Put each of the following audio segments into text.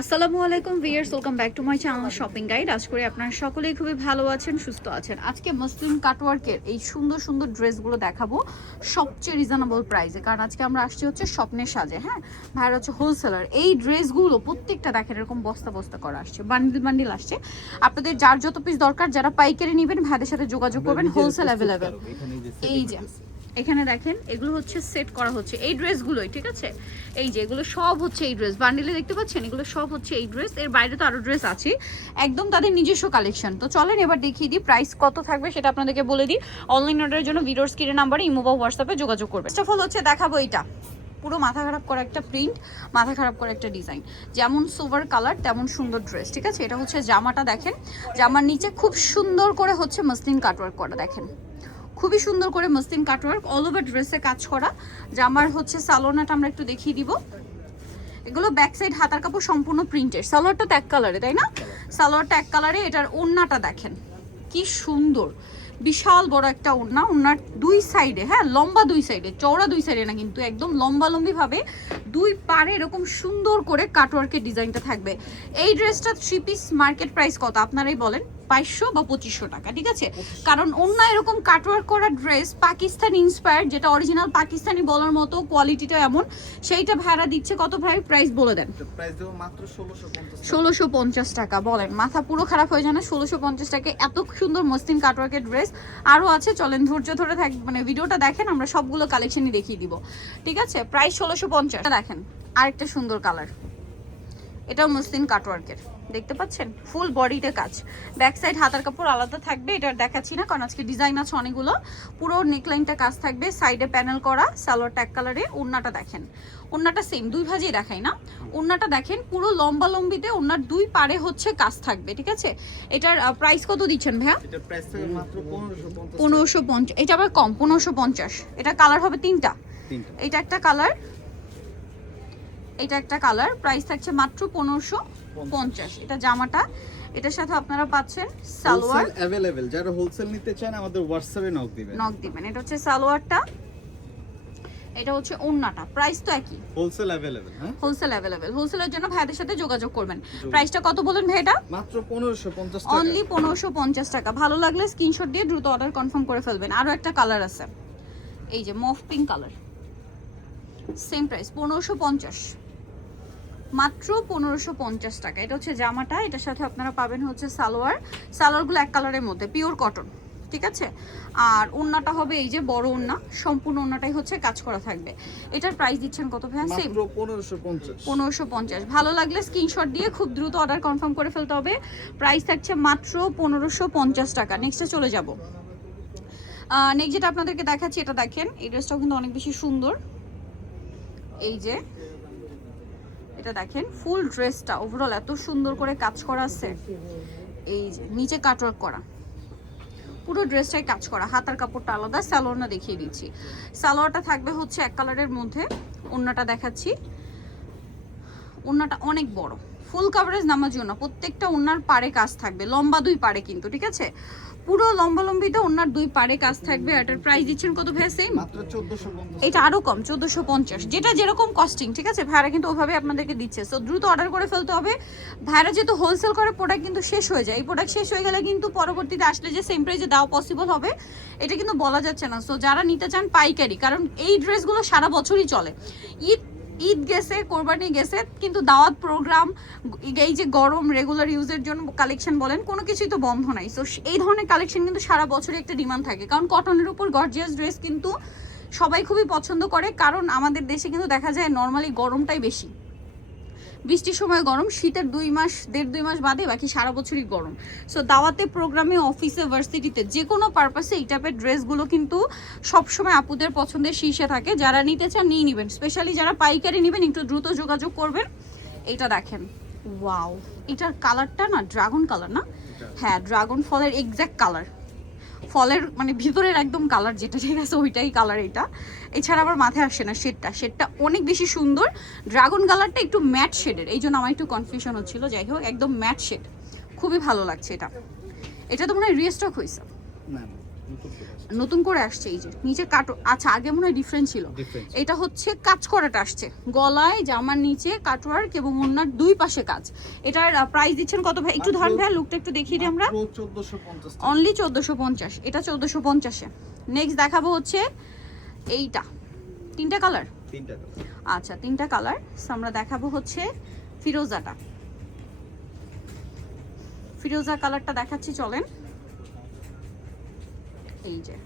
আসসালামু আলাইকুম viewers, welcome back to my channel shopping guide. আশা করি আপনারা সকলেই খুবই ভালো আছেন, সুস্থ আছেন। আজকে মুসলিম কাটওয়ার্কের এই সুন্দর সুন্দর ড্রেসগুলো দেখাবো সবচেয়ে রিজনেবল প্রাইসে, কারণ আজকে আমরা আসছি হচ্ছে স্বপ্নের সাজে। হ্যাঁ, ভাইরা হচ্ছে হোলসেলার। এই ড্রেসগুলো প্রত্যেকটা দেখেন এরকম বস্তা বস্তা করা আসছে, বান্ডিল বান্ডিল আসছে। আপনাদের যার যত পিস দরকার, যারা পাইকারি নেবেন ভাইদের সাথে যোগাযোগ করবেন, হোলসেল অ্যাভেলেবেল। এই যে এখানে দেখেন এগুলো হচ্ছে সেট করা হচ্ছে এই ড্রেসগুলোই, ঠিক আছে? এই যে এগুলো সব হচ্ছে এই ড্রেস, বান্ডিলে দেখতে পাচ্ছেন এগুলো সব হচ্ছে এই ড্রেস। এর বাইরে তো আরো ড্রেস আছে, একদম তাদের নিজস্ব কালেকশন। তো চলেন এবার দেখিয়ে দিই প্রাইস কত থাকবে সেটা আপনাদেরকে বলে দিই। অনলাইন অর্ডারের জন্য ভিডিওর স্ক্রিনের নাম্বারে ইমো বা হোয়াটসঅ্যাপে যোগাযোগ করবেন। ফার্স্ট অফ অল হচ্ছে দেখাবো এইটা, পুরো মাথা খারাপ করা একটা প্রিন্ট, মাথা খারাপ করা একটা ডিজাইন, যেমন সোভার কালার তেমন সুন্দর ড্রেস, ঠিক আছে? এটা হচ্ছে জামাটা দেখেন, জামার নিচে খুব সুন্দর করে হচ্ছে মসলিন কাটওয়ার্ক করা, দেখেন খুবই সুন্দর করে মসলিন কাটওয়ার্ক, অল ওভার ড্রেসে কাজ করা। জামার হচ্ছে সালোয়ারটা আমরা একটু দেখিয়ে দিব। এগুলো ব্যাক সাইড হাতার কাপড় সম্পূর্ণ প্রিন্টের। সালোয়ারটা তো এক কালারে, তাই না? সালোয়ারটা এক কালারে। এটার ওড়নাটা দেখেন কি সুন্দর, বিশাল বড় একটা ওড়না। ওড়নার দুই সাইডে, হ্যাঁ লম্বা দুই সাইডে, চওড়া দুই সাইডে না কিন্তু, একদম লম্বা লম্বি ভাবে দুই পারে এরকম সুন্দর করে কাটওয়ার্কের ডিজাইনটা থাকবে। এই ড্রেসটা 3 পিস মার্কেট প্রাইস কত আপনারাই বলেন? 2200 বা 2500 টাকা, ঠিক আছে? কারণ অন্য এরকম কাটওয়ার্ক করা ড্রেস পাকিস্তানি ইন্সপায়ার্ড, যেটা অরিজিনাল পাকিস্তানি বলার মতো, কোয়ালিটিটা এমন, সেইটা ভাড়া দিচ্ছে কত ভাই? প্রাইস বলে দেন। প্রাইস দেব মাত্র 1650 টাকা। বলেন, মাথা পুরো খারাপ হয়ে যায় না? 1650 টাকা এত সুন্দর মসলিন কাটওয়ার্কের ড্রেস আরো আছে। চলেন ধৈর্য ধরে থাক, মানে ভিডিওটা দেখেন, আমরা সবগুলো কালেকশনই দেখিয়ে দিব, ঠিক আছে? প্রাইস 1650। দেখেন আরেকটা সুন্দর কালার, এটাও মসলিন কাটওয়ার্কের, দেখতে পাচ্ছেন ফুল বডিতে কাজ। ব্যাক সাইড হাতার কাপড় আলাদা থাকবে, এটা দেখাচ্ছি না কারণ আজকে ডিজাইন আছে অনেকগুলো। পুরো নেকলাইনটা কাজ থাকবে, সাইডে প্যানেল করা, সালোয়ারটা এক কালারে। ওড়নাটা দেখেন, ওড়নাটা সেম, দুই ভাজেই দেখাই না। ওড়নাটা দেখেন পুরো লম্বা লম্বিতে, ওড়নার দুই পারে হচ্ছে কাজ থাকবে, ঠিক আছে? এটার প্রাইস কত দিচ্ছেন ভাইয়া? এটা প্রাইস থাকে মাত্র 1550। 1550। এটা আবার কম, 1550। এটা কালার হবে তিনটা। এটা একটা কালার, এটা একটা কালার। প্রাইস থাকছে মাত্র 1550। এটা জামাটা, এটার সাথে আপনারা পাচ্ছেন সালোয়ার अवेलेबल। যারা হোলসেল নিতে চান আমাদের হোয়াটসঅ্যাপে নক দিবেন। এটা হচ্ছে সালোয়ারটা, এটা হচ্ছে ওড়নাটা। প্রাইস তো একই, হোলসেল अवेलेबल। হ্যাঁ, হোলসেল अवेलेबल। হোলসেলের জন্য ভাইদের সাথে যোগাযোগ করবেন। প্রাইসটা কত বলেন ভাই? এটা মাত্র 1550 টাকা, অনলি 1550 টাকা। ভালো লাগলে স্ক্রিনশট দিয়ে দ্রুত অর্ডার কনফার্ম করে ফেলবেন। আরো একটা কালার আছে, এই যে মফ পিঙ্ক কালার, সেম প্রাইস 1550, মাত্র 1550 টাকা। এটা হচ্ছে জামাটা, এটার সাথে আপনারা পাবেন হচ্ছে সালোয়ার। সালোয়ারগুলো এক কালারের মধ্যে, পিওর কটন, ঠিক আছে? আর ওড়নাটা হবে এই যে বড় ওড়না, সম্পূর্ণ ওড়নাটাই হচ্ছে কাজ করা থাকবে। এটার প্রাইস দিচ্ছেন কত ভাই? সেম মাত্র 1550। 1550। ভালো লাগলে স্ক্রিনশট দিয়ে খুব দ্রুত অর্ডার কনফার্ম করে ফেলতে হবে। প্রাইস থাকছে মাত্র 1550 টাকা। নেক্সটে চলে যাব। নেক্সট যেটা আপনাদেরকে দেখাচ্ছি, এটা দেখেন, এই ড্রেসটাও কিন্তু অনেক বেশি সুন্দর। এই যে এটা দেখেন ফুল ড্রেসটা ওভারঅল এত সুন্দর করে কাজ করা আছে। এই যে নিচে কাটওয়ার্ক করা, পুরো ড্রেসটাই কাজ করা। হাতার কাপড়টা আলাদা, সালোয়ারটা দেখিয়ে দিচ্ছি। সালোয়ারটা থাকবে হচ্ছে এক কালারের মধ্যে। ওড়নাটা দেখাচ্ছি, ওড়নাটা অনেক বড়, ফুল কভারেজ নামার জন্য প্রত্যেকটা ওড়নার পাড়ে কাজ থাকবে, লম্বা দুই পাড়ে কিন্তু, ঠিক আছে? পুরো লম্বা লম্বিতে ওড়নার দুই পাড়ে কাজ থাকবে। এটার প্রাইস দিচ্ছেন কত ভাই? সেম মাত্র 1450। এটা আরো কম, 1450। যেটা যেরকম কস্টিং, ঠিক আছে? ভাইরা কিন্তু ওইভাবে আপনাদেরকে দিচ্ছে, সো দ্রুত অর্ডার করে ফেলতে হবে। ভাইরা যেহেতু হোলসেল করে, প্রোডাক্ট কিন্তু শেষ হয়ে যায়। এই প্রোডাক্ট শেষ হয়ে গেলে কিন্তু পরবর্তীতে আসলে যে সেম প্রাইসে দেওয়া পসিবল হবে এটা কিন্তু বলা যাচ্ছে না। সো যারা নিতে চান পাইকারি, কারণ এই ড্রেসগুলো সারা বছরই চলে। ঈদ গেছে, কোরবানি গেছে, কিন্তু দাওয়াত প্রোগ্রাম, এই যে গরম, রেগুলার ইউজের জন্য কালেকশন বলেন, কোনো কিছুই তো বন্ধ নাই। সো এই ধরনের কালেকশন কিন্তু সারা বছরই একটা ডিমান্ড থাকে, কারণ কটনের উপর গর্জিয়াস ড্রেস কিন্তু সবাই খুবই পছন্দ করে। কারণ আমাদের দেশে কিন্তু দেখা যায় নর্মালি গরমটাই বেশি, বৃষ্টির সময় গরম, শীতের 2 মাস 1.5-2 মাস বাদে বাকি সারা বছরই গরম। সো দাওয়াতে, প্রোগ্রামে, অফিসে, ভার্সিটিতে যে কোনো পারপাসে এই টাইপের ড্রেসগুলো কিন্তু সবসময় আপুদের পছন্দের শীর্ষে থাকে। যারা নিতে চান নিয়ে নেবেন, স্পেশালি যারা পাইকারি নেবেন একটু দ্রুত যোগাযোগ করবেন। এটা দেখেন, ওয়াও, এটার কালারটা না ড্রাগন কালার না? হ্যাঁ, ড্রাগন ফলের এক্স্যাক্ট কালার, ফলের মানে ভিতরের একদম কালার যেটা, ঠিক আছে? ওইটাই কালার এটা। এছাড়া আবার মাথায় আসে না শেডটা অনেক বেশি সুন্দর। ড্রাগন কালারটা একটু ম্যাট শেডের, এই জন্য আমার একটু কনফিউশন হচ্ছিল। যাই হোক, একদম ম্যাট শেড, খুবই ভালো লাগছে এটা। এটা তো মনে হয় রিস্টক হয়েছে, না নতুন করে আসছে এই যে নিচে কাটো, আচ্ছা আগে মনে হয় ডিফারেন্ট ছিল। এটা হচ্ছে কাজ করাটা আসছে গলায়, জামার নিচে কাটওয়ার্ক এবং ওন্নার দুই পাশে কাজ। এটার প্রাইস দিচ্ছেন কত ভাই? একটু ধরেন ভাই, লুকটা একটু দেখিয়ে দিই আমরা। অনলি 1450, এটা 1450 এ। নেক্সট দেখাবো হচ্ছে এইটা, তিনটা কালার। আচ্ছা তিনটা কালার। আমরা দেখাবো হচ্ছে ফিরোজাটা, ফিরোজা কালারটা দেখাচ্ছি চলেন। এই যে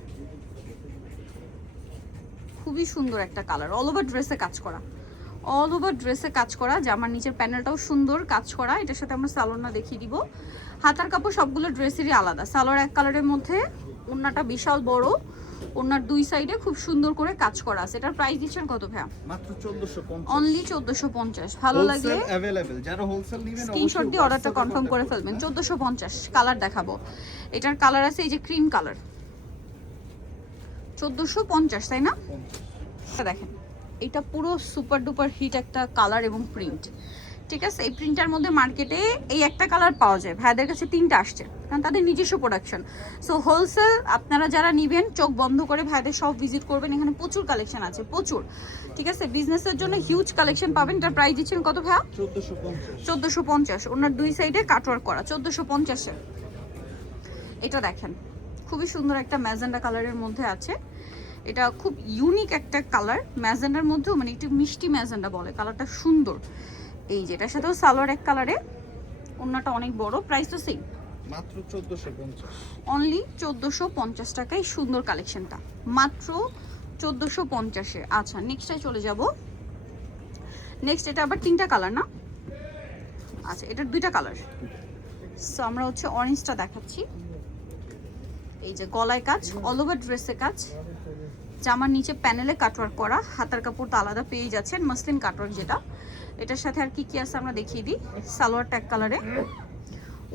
খুবই সুন্দর একটা কালার, অল ওভার ড্রেসে কাজ করা, অল ওভার ড্রেসে কাজ করা, জামার নিচের প্যানেলটাও সুন্দর কাজ করা। এটার সাথে আমরা সালোয়ারটা দেখিয়ে দিব। হাতার কাপড় সবগুলো ড্রেসেরই আলাদা। সালোয়ার এক কালারের মধ্যে, ওন্নাটা বিশাল বড়, ওন্নার দুই সাইডে খুব সুন্দর করে কাজ করা আছে। এটার প্রাইস দিচ্ছেন কত ভাইয়া? মাত্র 1450, অনলি 1450। ভালো লাগলে अवेलेबल, যারা হোলসেল নেবেন স্ক্রিনশট দিয়ে অর্ডারটা কনফার্ম করে ফেলবেন। 1450 কালার দেখাবো। এটার কালার আছে এই যে ক্রিম কালার, 1450 তাই না? দেখেন এটা পুরো সুপার ডুপার হিট একটা কালার এবং প্রিন্ট, ঠিক আছে? এই প্রিন্টার মধ্যে মার্কেটে এই একটা কালার পাওয়া যায়, ভাইদের কাছে তিনটা আসছে কারণ তাদের নিজস্ব প্রোডাকশন। সো হোলসেল আপনারা যারা নেবেন চোখ বন্ধ করে ভাইদের সব ভিজিট করবেন, এখানে প্রচুর কালেকশন আছে, প্রচুর, ঠিক আছে? বিজনেসের জন্য হিউজ কালেকশন পাবেন। এটার প্রাইস দিচ্ছেন কত ভাইয়া? 1450। ওনার দুই সাইডে কাটওয়ার্ক করা, 1450-এ। এটা দেখেন খুবই সুন্দর একটা ম্যাজেন্ডা কালারের মধ্যে আছে। এটা খুব ইউনিক একটা কালার, ম্যাজেন্ডার মধ্যেও মানে একটু মিষ্টি ম্যাজেন্ডা বলে, কালারটা সুন্দর। এই যে এটার সাথেও সালোয়ার এক কালারে, ওন্নাটা অনেক বড়, প্রাইস তো সেম, মাত্র 1450, অনলি 1450 টাকায় সুন্দর কালেকশনটা, মাত্র 1450-এ। আচ্ছা নেক্সটে চলে যাব। নেক্সট এটা আবার তিনটা কালার না? আচ্ছা এটার দুইটা কালার। সো আমরা হচ্ছে অরেঞ্জটা দেখাচ্ছি। এই যে গলায় কাজ, অল ওভার ড্রেসে কাজ, জামার নিচে প্যানেলে কাটওয়ার্ক করা, হাতার কাপড় তো আলাদা পেয়ে যাচ্ছেন, মসলিন কাটওয়ার্ক যেটা। এটার সাথে আর কি কি আছে আমরা দেখিয়ে দিই। সালোয়ার ট্যাগ কালারে,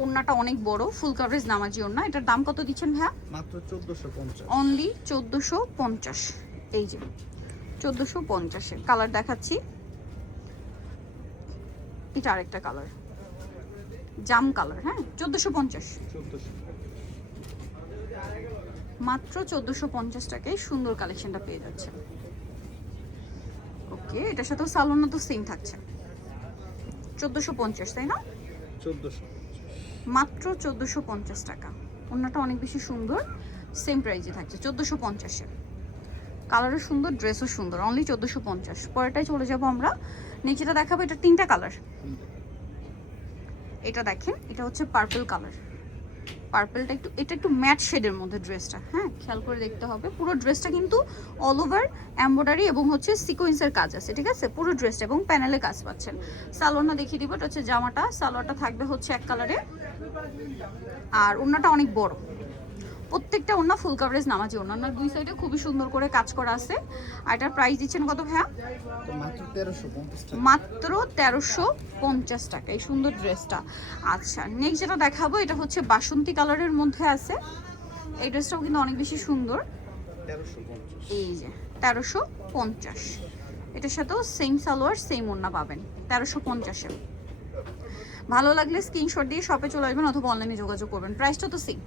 ওন্নাটা অনেক বড়, ফুল কভারেজ নামাজি ওন্না। এটার দাম কত দিচ্ছেন ভাইয়া? মাত্র 1450, অনলি 1450। এই যে 1450-এ কালার দেখাচ্ছি। এটা আরেকটা কালার, জাম কালার, হ্যাঁ 1450, মাত্র 1450 টাকায় সুন্দর কালেকশনটা পেয়ে যাচ্ছে। ওকে, এটার সাথেও সালোনা তো সেম থাকছে, 1450 তাই না? 1400, মাত্র 1450 টাকা। ওন্নাটা অনেক বেশি সুন্দর, সেম প্রাইসে থাকছে 1450-এ। কালারও সুন্দর, ড্রেসও সুন্দর, অনলি 1450। পরেরটাই চলে যাব আমরা। নিচেটা দেখাবো, এটা তিনটা কালার। এটা দেখেন, এটা হচ্ছে পার্পল কালার, পার্পলটা একটু, এটা একটু ম্যাট শেডের মধ্যে ড্রেসটা, হ্যাঁ খেয়াল করে দেখতে হবে। পুরো ড্রেসটা কিন্তু অল ওভার এমব্রয়ডারি এবং হচ্ছে সিকোয়েন্সের কাজ আছে, ঠিক আছে? পুরো ড্রেসটা এবং প্যানেলে কাজ পাচ্ছেন। সালোয়ারটা দেখিয়ে দিব, এটা হচ্ছে জামাটা, সালোয়ারটা থাকবে হচ্ছে এক কালারে, আর ওন্নাটা অনেক বড়, প্রত্যেকটা ওন্না ফুল কভারেজ নামাজি ওন্না, ওন্নার দুই সাইডে খুবই সুন্দর করে কাজ করা আছে। আর এটার প্রাইস দিচ্ছেন কত ভাইয়া? মাত্র 1350 টাকা, মাত্র 1350 টাকা এই সুন্দর ড্রেসটা। আচ্ছা নেক্সট যেটা দেখাবো, এটা হচ্ছে বাসন্তী কালারের মধ্যে আছে। এই ড্রেসটাও কিন্তু অনেক বেশি সুন্দর, 1350, এই যে 1350। এটার সাথেও সেম সালোয়ার সেম ওন্না পাবেন 1350-এ। ভালো লাগলে স্ক্রিনশট দিয়ে শপে চলে আসবেন অথবা অনলাইনে যোগাযোগ করবেন। প্রাইসটা তো সেম,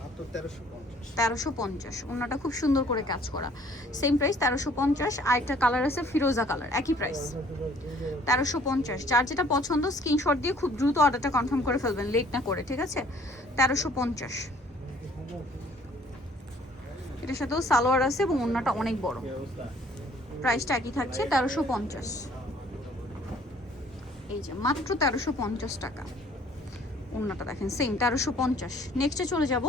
মাত্র 1350, 1350। ওন্নাটা খুব সুন্দর করে কাজ করা, সেম প্রাইস 1350। আর একটা কালার আছে ফিরোজা কালার, একই প্রাইস 1350। যার যেটা পছন্দ স্ক্রিনশট দিয়ে খুব দ্রুত অর্ডারটা কনফার্ম করে ফেলবেন, লেট না করে, ঠিক আছে? 1350। এটার সাথেও সালোয়ার আছে এবং ওন্নাটা অনেক বড়, প্রাইসটা একই থাকছে 1350। এই যে মাত্র 1350 টাকা। ওন্নাটা দেখেন সেম 1350। নেক্সটে চলে যাব।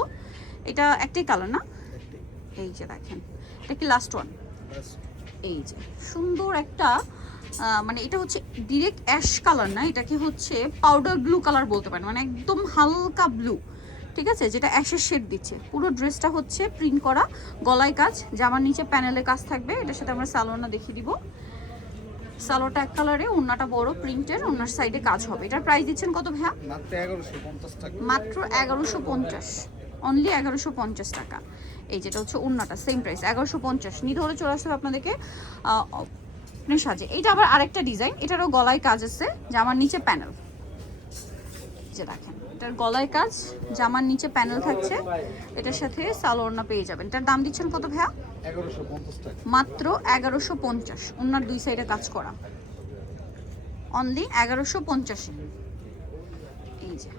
এটা একটাই কালার না? এই যে দেখেন, এটা কি লাস্ট ওয়ান? এই যে সুন্দর একটা মানে এটা হচ্ছে ডিরেক্ট অ্যাশ কালার না, এটাকে হচ্ছে পাউডার ব্লু কালার বলতে পারেন, মানে একদম হালকা ব্লু, ঠিক আছে? যেটা অ্যাশের শেড দিচ্ছে। পুরো ড্রেসটা হচ্ছে প্রিন্ট করা, গলায় কাজ, জামার নিচে প্যানেলে কাজ থাকবে। এটার সাথে আমরা সালোয়ারটা দেখিয়ে দিব। সালোয়ারটা এক কালারে, ওন্নাটা বড় প্রিন্টের, ওন্নার সাইডে কাজ হবে। এটার প্রাইস দিচ্ছেন কত ভাইয়া? মাত্র 1150 টাকা, মাত্র 1150, অনলি 1150 টাকা। এই যেটা হচ্ছে ওন্নাটা সেম প্রাইস 1150। নিতে হলে চলে আসতে হবে আপনাদেরকে সাজে। এইটা আবার আরেকটা ডিজাইন, এটারও গলায় কাজ আছে, জামার নিচে প্যানেল, যে দেখেন এটার গলায় কাজ, জামার নিচে প্যানেল থাকছে, এটার সাথে সালোয়ারনা পেয়ে যাবেন। এটার দাম দিচ্ছেন কত ভাইয়া? 1150 টাকা। মাত্র 1150। ওনার দুই সাইডে কাজ করা, অনলি 1150। এই যে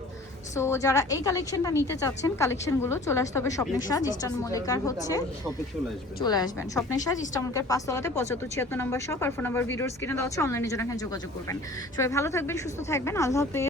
সো যারা এই কালেকশনটা নিতে চাচ্ছেন, কালেকশনগুলো চলে আসতে হবে স্বপ্নের সাজ ইস্টার্ন মল্লিকার হচ্ছে শপে চলে আসবেন। চলে আসবেন স্বপ্নের সাজ ইস্টার্ন মল্লিকার 5 তলাতে 7576 নম্বর শপ, আর ফোন নাম্বার ভিডিওর স্ক্রিনে দেওয়া আছে, অনলাইনে জন্য এখানে যোগাযোগ করবেন। সবাই ভালো থাকবেন, সুস্থ থাকবেন, আল্লাহ হাফেজ।